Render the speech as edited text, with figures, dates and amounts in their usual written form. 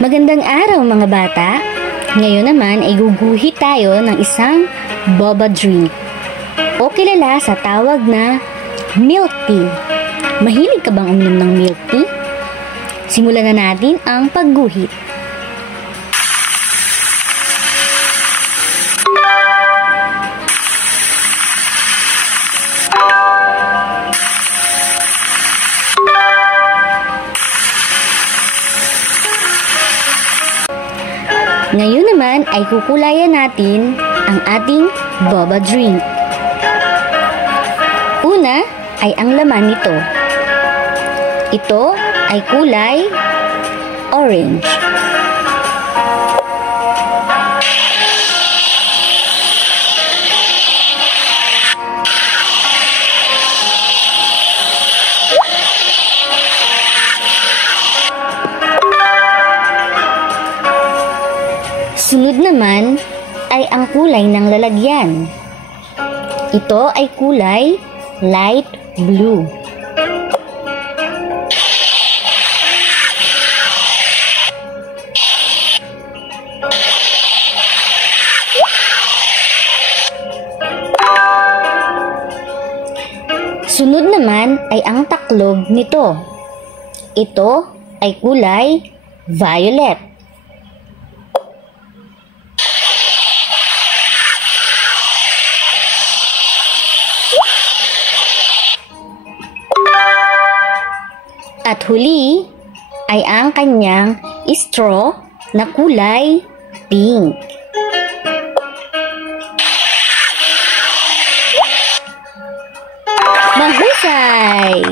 Magandang araw mga bata! Ngayon naman ay guguhit tayo ng isang boba drink o kilala sa tawag na milk tea. Mahilig ka bang uminom ng milk tea? Simulan na natin ang pagguhit. Ngayon naman ay kukulayan natin ang ating boba drink. Una ay ang laman nito. Ito ay kulay orange. Sunod naman ay ang kulay ng lalagyan. Ito ay kulay light blue. Sunod naman ay ang taklob nito. Ito ay kulay violet. At huli ay ang kanyang straw na kulay pink. Mahusay!